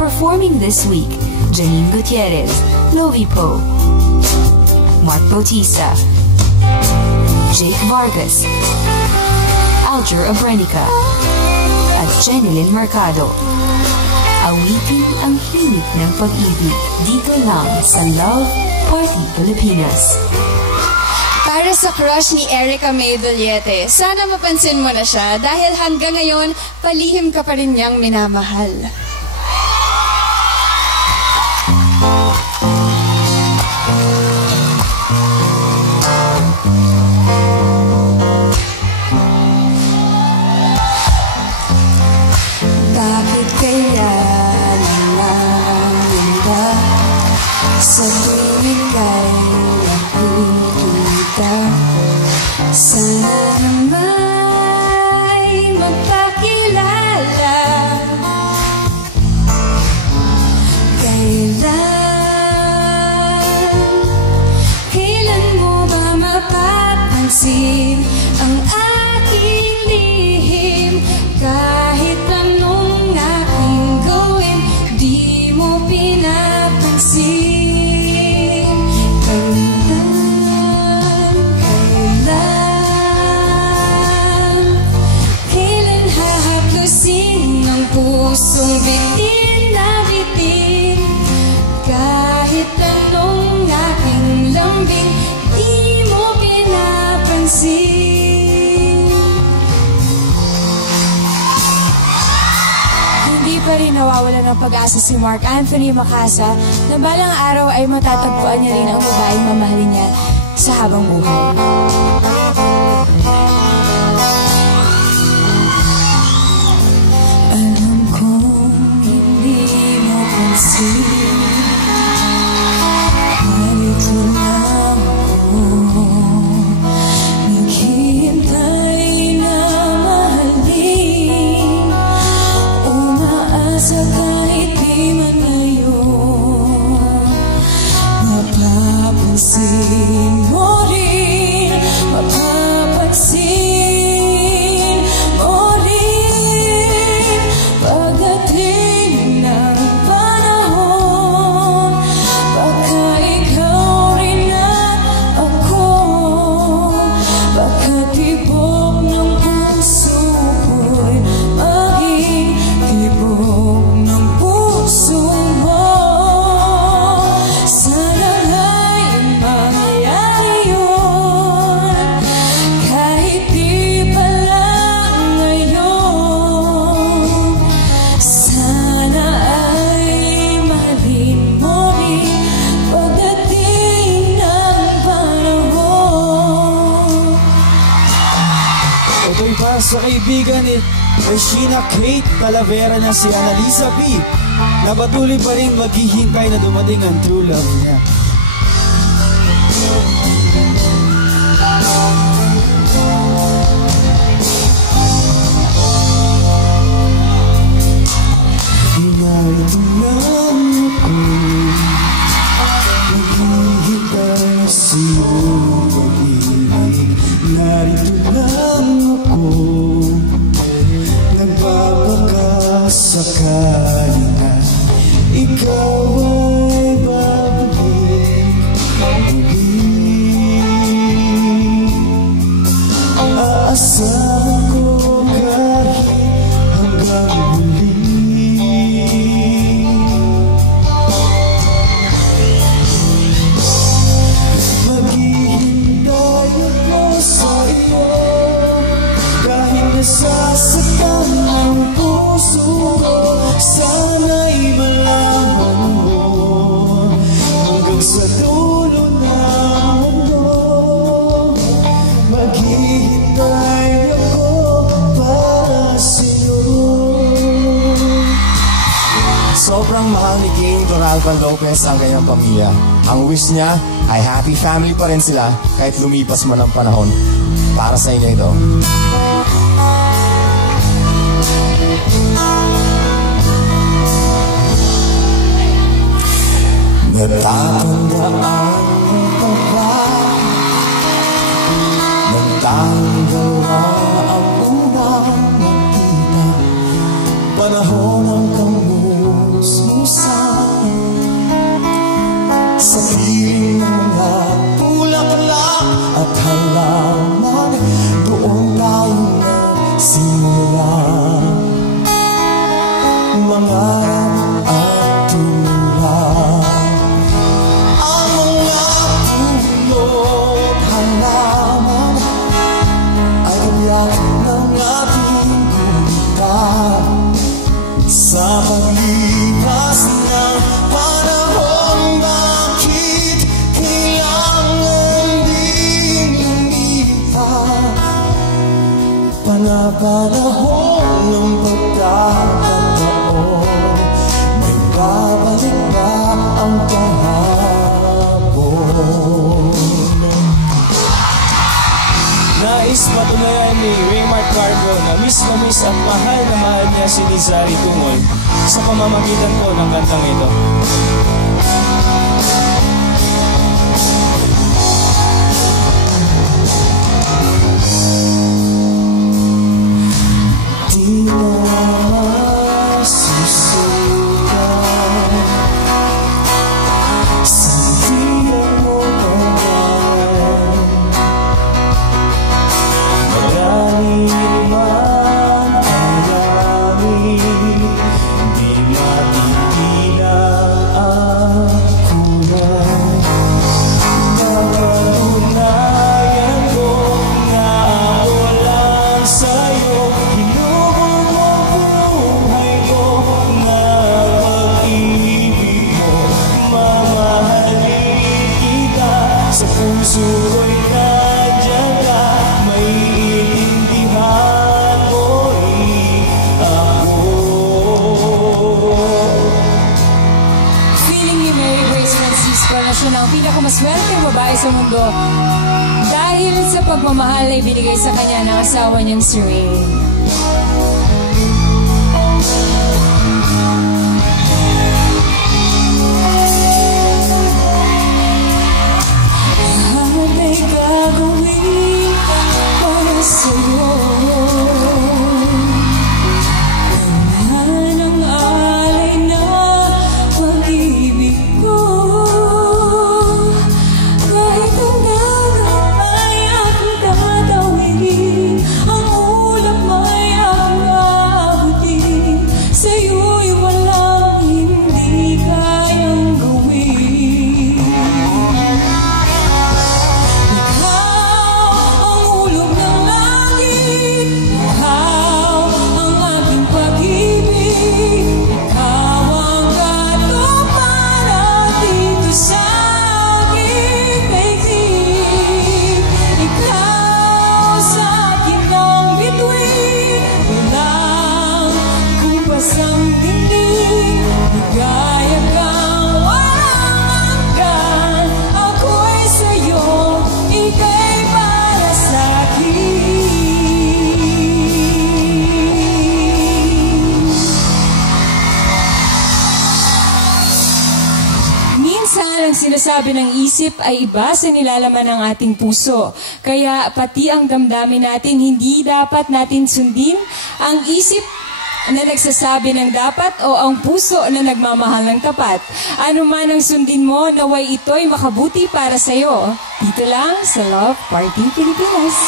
Performing this week, Janine Gutierrez, Lovi Poe, Mark Bautista, Jake Vargas, Alger Abrenica, at Jenilyn Mercado. Awitin ang hilig ng pag-ibig dito lang sa Love Party Pilipinas. Para sa crush ni Erica May Villete, sana mapansin mo na siya dahil hanggang ngayon, palihim ka pa rin niyang minamahal. Bakit kaya nangangamba sa tuwing ika'y nakikita? Sana may magpakilala. Kailan mo ba mapapansin ang aking lihim? Kahit anong aking gawin, di mo pinapansin. Kailan hahaplusin ang pusong bitin na bitin? Kahit anong aking lambing, di mo pinapansin. Hindi pa rin nawawala ng pag-asa si Mark Anthony Macasa na balang araw ay matatagpuan niya rin ang babaeng mamahalin niya sa habang buhay. Alam kong hindi mo pansin, narito lang ako, naghihintay na mahalin, umaasa kahit di man ngayon. Mapapansin mo rin, mapapansin mo rin, pagdating ng panahon, baka ikaw rin at ako, baka tibok ng puso ko'y maging tibok ng puso mo. Sana ay mangyari yun, kahit di pa lang ngayon. Sana ay mahalin mo rin pagdating ng panahon. Ito'y para sa kaibigan ni Regina Kate Talavera na si Annalisa B, na patuloy pa rin maghihintay na dumating ang true love niya. Narito lang ako, naghihintay sa'yo pag-ibig. Narito lang ako, nagbabakasakali na ikaw ay babalik muli. Aasahan ko kahit hanggang muli. Maghihintay ako sa iyo kahit nasasaktan ang puso ko. Sana'y malaman mo hanggang sa dulo ng mundo. Maghihintay ako para sa'yo. Sobrang mahal ni King Toralban Lopez ang kanyang pamilya. Ang wish niya ay happy family pa rin sila kahit lumipas man ang panahon. Para sa inyo ito. Natatandaan mo ba nang tayong dalawa ang unang magkita? Panahon ang kamusmo sari-sari-tungol sa pamamagitan po ng kantang ito. Di na masusukat sa tiyan mo naman. Marami man marami, di matigilan ang kulay. Napatunayan ko nga ako lang sa'yo. Puso'y nandiyan ka, maiintindihan mo rin ako. Feeling ni Mary Grace Francisco na siya ng pinakamaswerteng babae sa mundo dahil sa pagmamahal na ibinigay sa kanya ng asawa niyang si Rain. Gagawin para sa'yo, naman ang alay na pag-ibig ko. Kahit ang dagat ay aking tatawid, ang ulap ay aking aabutin, sa'yo'y walang hindi kayang gawin. Ang sinasabi ng isip ay iba sa nilalaman ng ating puso. Kaya pati ang damdamin natin, hindi dapat natin sundin ang isip na nagsasabi ng dapat o ang puso na nagmamahal ng tapat. Ano man ang sundin mo, naway ito'y makabuti para sa'yo. Dito lang sa Love Party Pilipinas.